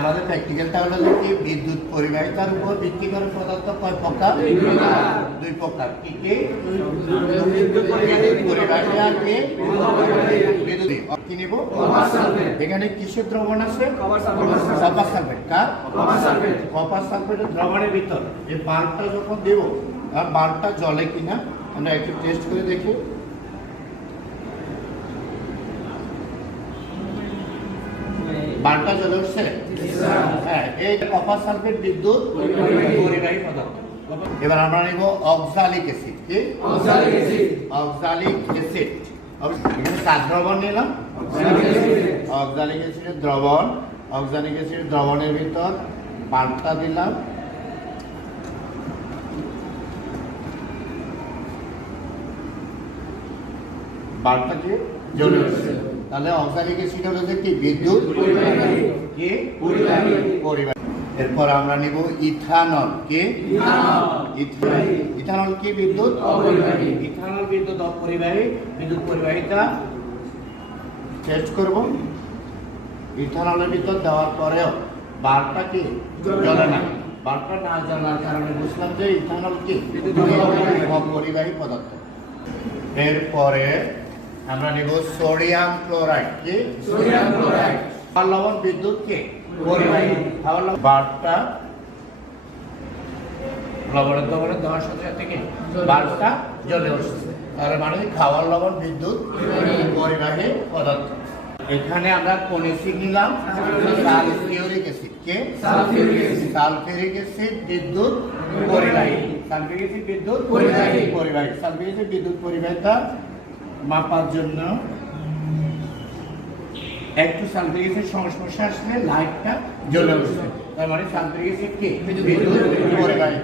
আমাদের প্র্যাকটিক্যালটা হলো যে কি বিদ্যুৎ পরিবাহিতার উপর ভিত্তি করে পদার্থ কয় প্রকার? দুই প্রকার। কি কি? বিদ্যুৎ পরিবাহিতা আর কি বিদ্যুৎ। কি নিব? এখানে কিসের দ্রবণ আছে? Copper sulphate. কার? কপার সালফেটের দ্রবণের ভিতর এই বাল্বটা যখন দেব আর বাল্বটা জ্বলে কিনা আমরা একটু টেস্ট করে দেখি। বাল্বটা জ্বলে উঠছে? হ্যাঁ, এই কপার সালফেট বিদ্যুৎ পরিবাহী পদার্থ। এবার আমরা নিব অক্সালিক অ্যাসিড। কি? Oxalic acid. এখানে কার দ্রবণ নিলাম? অক্সালিক অ্যাসিডের দ্রবণ। অক্সালিক অ্যাসিডের দ্রবণের ভিতর বাল্বটা দিলাম। বাল্বটা কি জ্বলে উঠছে। তাহলে অক্সালিক অ্যাসিড হলো যে কি বিদ্যুৎ কি পরিবাহী। এরপর আমরা নিব ইথানল। কি? ইথানল কি বিদ্যুৎ অপরিবাহী। ইথানল বিদ্যুৎ অপরিবাহী। বিদ্যুৎ পরিবাহিতা টেস্ট করব। ইথানলের ভিতর দেওয়ার পরেও বাল্বটা কি জ্বলে না। বাল্বটা না জ্বলার কারণে বুঝলাম যে ইথানল কি অপরিবাহী পদার্থ। এরপরে আমরা নিব সোডিয়াম ক্লোরাইড। কি? খাবার লবণ বিদ্যুৎ কে পরিবাহী। খাবার লবণ বাল্বটা লবণের দ্রবণে দেওয়ার সাথে সাথে কি বাল্বটা জ্বলে উঠছে। তার মানে খাবার লবণ বিদ্যুৎ পরিবাহী পদার্থ। এখানে আমরা কোন অ্যাসিড নিলাম? Sulphuric acid. কে? সালফিউরিক অ্যাসিড বিদ্যুৎ পরিবাহী। সালফিউরিক অ্যাসিড বিদ্যুৎ পরিবাহী। সালফিউরিক অ্যাসিড বিদ্যুৎ পরিবাহিতা মাপার জন্য একটু সালফিউরিক অ্যাসিড সংস্পর্শে আসলে লাইটটা জ্বলে উঠছে। তার মানে সালফিউরিক অ্যাসিড কি বিদ্যুৎ পরিবাহী।